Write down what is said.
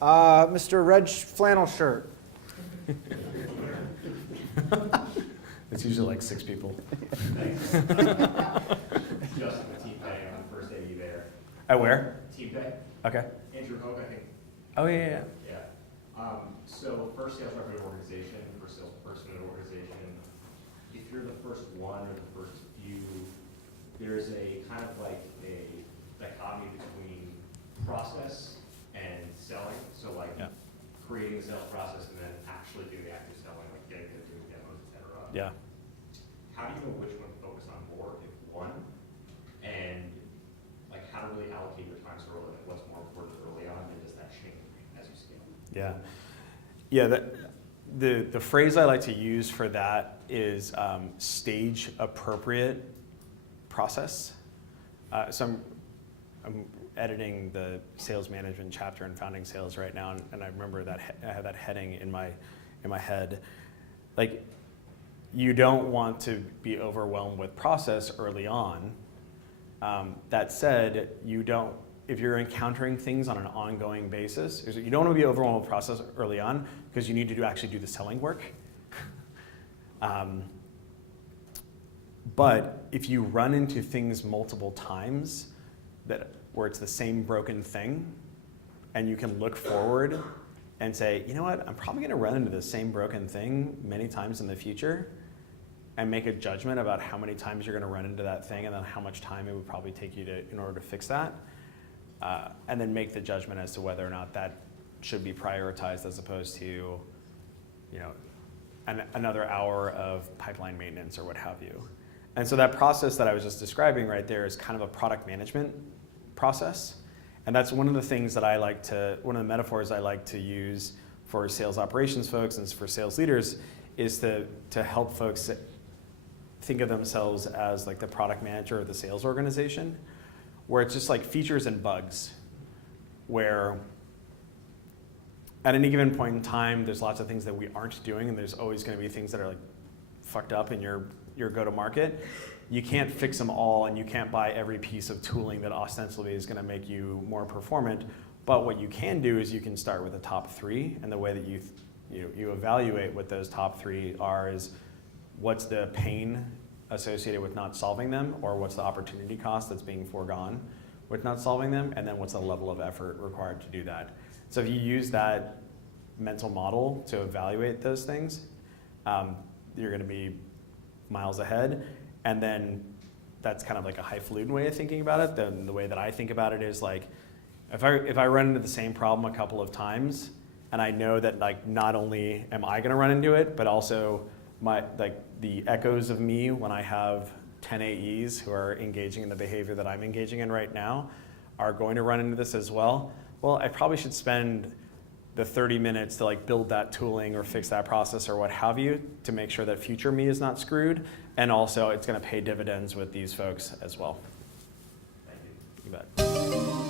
Mr. Reg Flannel Shirt. It's usually like 6 people. Thanks. Justin with Team Pay on the first day you there. At where? Team Pay. Okay. Andrew Hope, I think. Oh, yeah. So first sales rep at an organization, first salesperson at an organization, if you're the first one or the first few, there's a kind of like a dichotomy between process and selling. So like creating the sales process and then actually doing the active selling, like getting to doing demos, et cetera. Yeah. How do you know which one to focus on more, if one? And like how to really allocate your time so early, like what's more important early on, and does that change as you scale? Yeah. Yeah, the phrase I like to use for that is stage appropriate process. So I'm editing the sales management chapter in Founding Sales right now, and I remember that I have that heading in my head. Like, you don't want to be overwhelmed with process early on. That said, if you're encountering things on an ongoing basis, you don't want to be overwhelmed with process early on because you need to actually do the selling work. But if you run into things multiple times where it's the same broken thing, and you can look forward and say, you know what, I'm probably going to run into the same broken thing many times in the future, and make a judgment about how many times you're going to run into that thing and then how much time it would probably take you in order to fix that. And then make the judgment as to whether or not that should be prioritized as opposed to, another hour of pipeline maintenance or what have you. And so that process that I was just describing right there is kind of a product management process. And that's one of the things that one of the metaphors I like to use for sales operations folks and for sales leaders is to help folks think of themselves as like the product manager of the sales organization, where it's just like features and bugs, where at any given point in time, there's lots of things that we aren't doing, and there's always going to be things that are like fucked up in your go-to-market. You can't fix them all, and you can't buy every piece of tooling that ostensibly is going to make you more performant. But what you can do is you can start with the top 3, and the way that you evaluate what those top 3 are is what's the pain associated with not solving them, or what's the opportunity cost that's being foregone with not solving them, and then what's the level of effort required to do that. So if you use that mental model to evaluate those things, you're going to be miles ahead. And then that's kind of like a highfalutin way of thinking about it. Then the way that I think about it is like, if I run into the same problem a couple of times, and I know that like not only am I going to run into it, but also the echoes of me when I have 10 AEs who are engaging in the behavior that I'm engaging in right now are going to run into this as well. Well, I probably should spend the 30 minutes to like build that tooling or fix that process or what have you to make sure that future me is not screwed. And also it's going to pay dividends with these folks as well. Thank you. You bet.